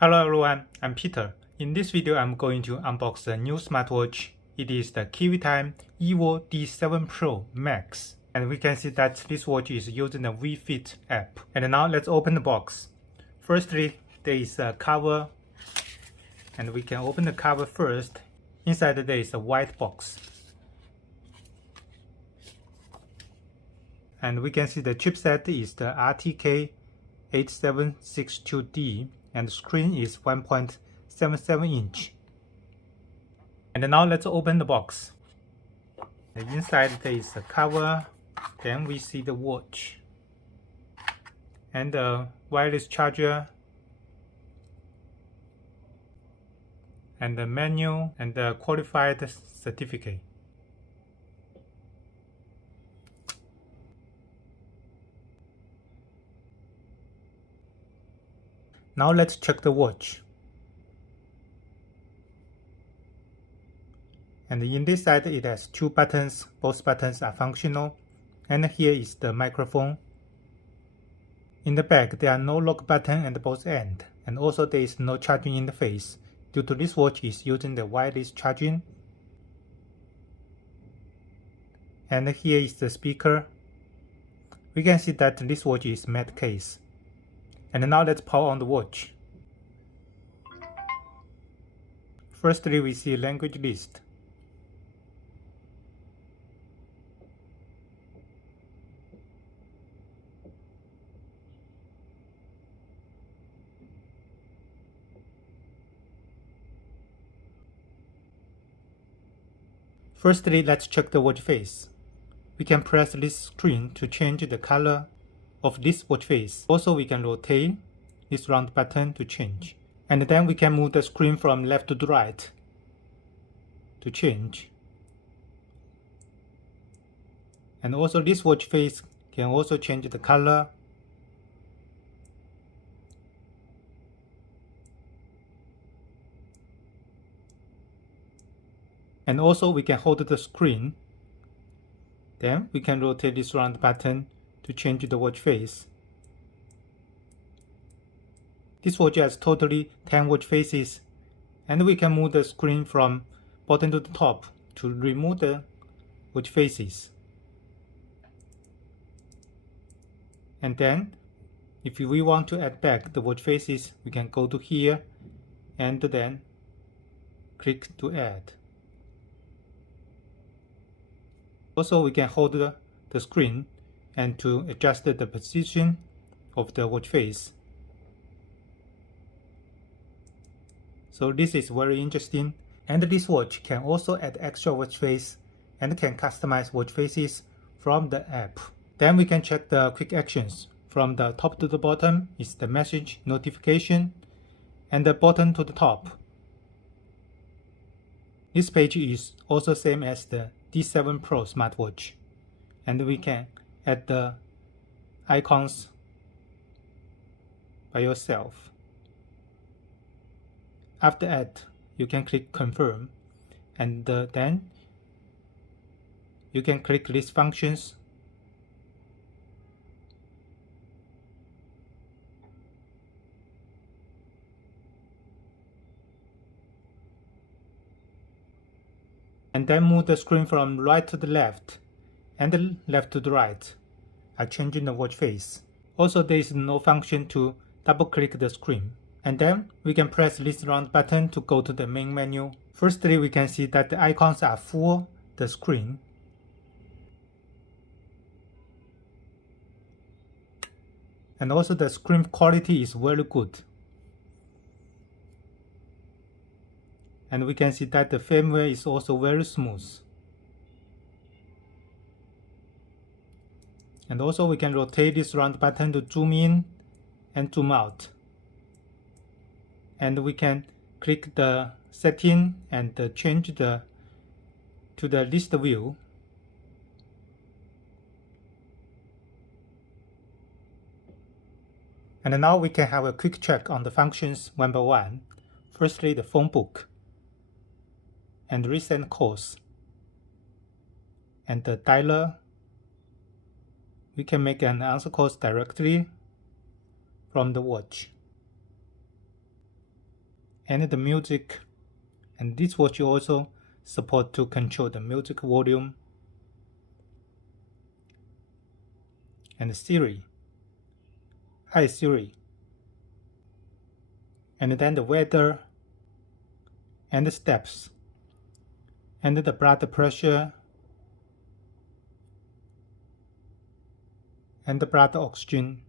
Hello everyone, I'm Peter. In this video, I'm going to unbox a new smartwatch. It is the Kiwitime IWO D7 Pro Max. And we can see that this watch is using the WeFit app. And now let's open the box. Firstly, there is a cover. And we can open the cover first. Inside there is a white box. And we can see the chipset is the RTK8762D. And the screen is 1.77 inch. And now let's open the box. And inside there is a cover. Then we see the watch and the wireless charger and the menu and the qualified certificate. Now let's check the watch. And in this side it has two buttons. Both buttons are functional. And here is the microphone. In the back there are no lock button at both ends. And also there is no charging interface due to this watch is using the wireless charging. And here is the speaker. We can see that this watch is matte case. And now let's power on the watch. Firstly, we see language list. Firstly, let's check the watch face. We can press this screen to change the color of this watch face. Also, we can rotate this round button to change. And then we can move the screen from left to right to change. And also this watch face can also change the color. And also we can hold the screen. Then we can rotate this round button to change the watch face. This watch has totally 10 watch faces, and we can move the screen from bottom to the top to remove the watch faces. And then if we want to add back the watch faces, we can go to here and then click to add. Also, we can hold the screen and to adjust the position of the watch face. So this is very interesting. And this watch can also add extra watch face and can customize watch faces from the app. Then we can check the quick actions. From the top to the bottom is the message notification, and the bottom to the top. This page is also same as the D7 Pro smartwatch, and we can add the icons by yourself. After that, you can click confirm, and then you can click list functions. And then move the screen from right to the left and the left to the right, changing the watch face. Also, there is no function to double click the screen. And then we can press this round button to go to the main menu. Firstly, we can see that the icons are full the screen. And also the screen quality is very good. And we can see that the firmware is also very smooth. And also we can rotate this round button to zoom in and zoom out. And we can click the setting and change to the list view. And now we can have a quick check on the functions one by one. Firstly, the phone book and recent calls and the dialer. We can make an answer calls directly from the watch. and the music, and this watch also support to control the music volume, and Siri, hi Siri, and then the weather, and the steps, and the blood pressure, and the blood oxygen,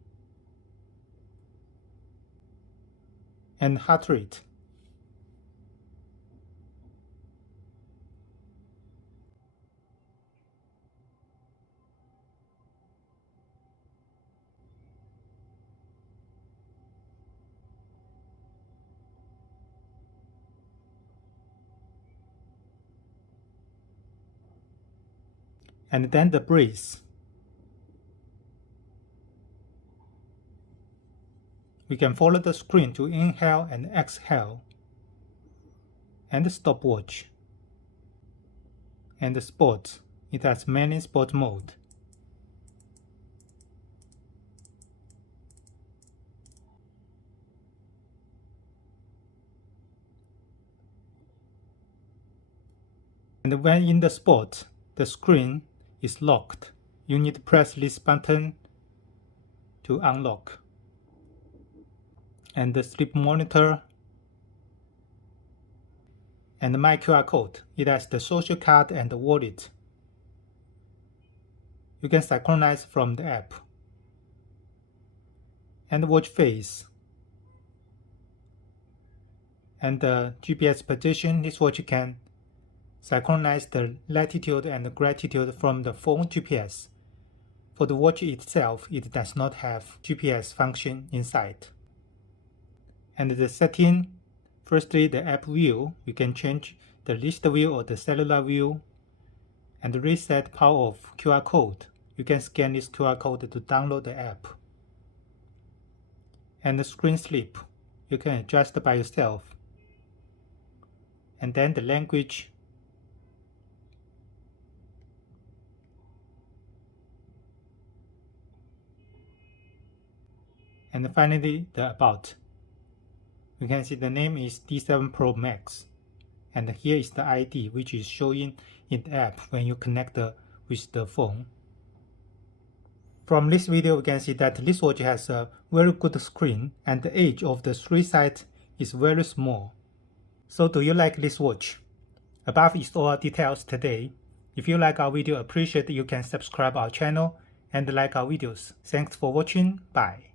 and heart rate. And then the breath. We can follow the screen to inhale and exhale, and the stopwatch, and the sport. It has many sport mode. And when in the sport, the screen is locked. You need to press this button to unlock. And the sleep monitor, and my QR code. It has the social card and the wallet. You can synchronize from the app. And the watch face. And the GPS position. This watch can synchronize the latitude and gratitude from the phone GPS. For the watch itself, it does not have GPS function inside. And the setting, firstly the app view, you can change the list view or the cellular view. And the reset power of QR code, you can scan this QR code to download the app. And the screen sleep, you can adjust by yourself. And then the language, and finally the about. You can see the name is D7 Pro Max, and here is the ID which is showing in the app when you connect with the phone. From this video we can see that this watch has a very good screen and the edge of the three sides is very small. So do you like this watch? Above is all details today. If you like our video, appreciate you can subscribe our channel and like our videos. Thanks for watching. Bye.